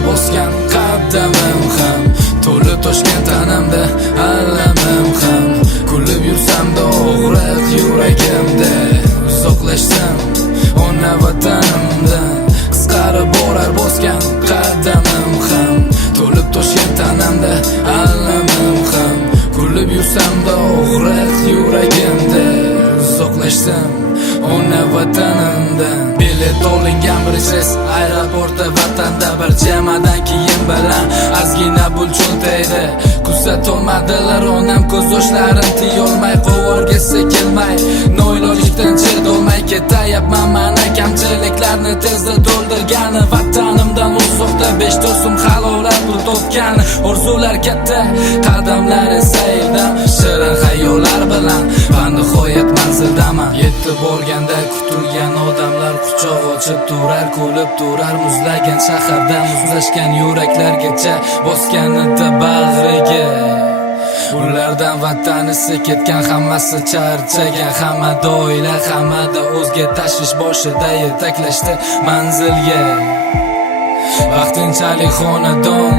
borar bosgan qaddamim ham to'lib toshgan tanamda alamim ham kulib yursam-da og'riq yuragimda uzoqlashsam ona vatanimdan qisqarib borar bosgan qaddamim ham to'lib toshgan tanamda alamim ham kulib yursam-da og'riq yuragimda uzoqlashsam ona vatanimdan bilet olingan bir rejis aeroportda vatanda bir jamadan kiyim bilan ozgina pul cho'ntaydi kuzatolmadilar onam ko'z yoshlarim tiyolmay qo'vorgisi kelmay noilojlikdan chidolmay ketayapman mana kamchiliklarni tezda to'ldirgani vatanimdan uzoqda 5 do'stim halovat pul topgani orzular katta qadamlar esa eldan shirin xayollar bilan va nihoyat manzildaman yetib borganda kutilgan odamlar quchoq ochib turar kulib turar muzlagan shaharda muzlashgan yuraklargacha bosganida bag'riga ulardan vatanisi ketgan hammasi charchagan hammada oila hammada o'zga tashvish boshida yetaklashdi manzilga vaqtinchalik xonadon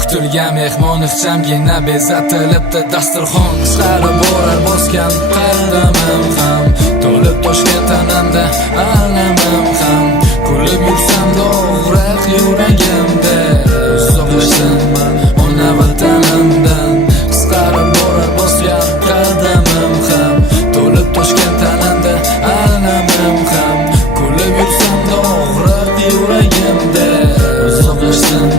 kutilgan mehmon ixchamgina bezatilibdi dasturxon qisqarib borar bosgan qaddamim ham to'lib toshgan tanamda alamim ham kulib yursam-da og'riq yuragimda uzoqlashsam ona vatanimdan qisqarib borar bosgan qaddamim ham to'lib toshgan tanamda alamim ham kulib yursam-da og'riq yuragimda uzoqlashsam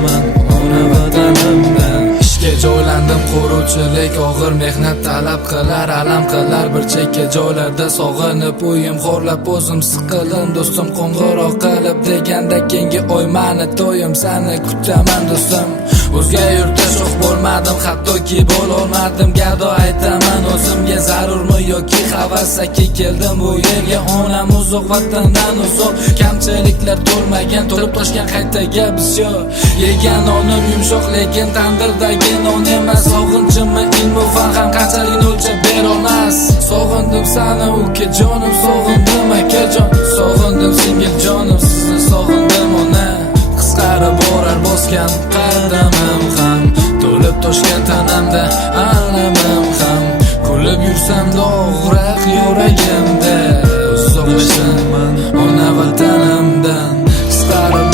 ona vatanimdan ishga joylandim quruvchilik og'ir mehnat talab qilar alam qilar bir chekka joylarda sog'inib uyim xo'rlab o'zim siqildim do'stim qo'ng'iroq qilib deganda keyingi oy mani to'yim sani kutaman do'stim o'zga yurtda sho'x bo'lmadim hattoki bo'lolmadim gado aytaman o'zimga zarurmi yoki havasaki keldim bu yerga onam uzoq vatandan uzoq kamchiliklar to'lmagan to'lib toshgan qaytaga bisyor yegan nonim yumshoq lekin tandirdagi non emas sog'inchimni ilmu fan ham qanchaligini o'lchab berolmas sog'indim sani ukajonim sog'indim akajon sog'indim singiljonim sizni sog'indim ona qisqarib borar bosgan qaddamim ham to'lib toshgan tanamda alamim ham kulib yursam-da og'riq yuragimda uzoqlashsam ona vatanimdan qisqarib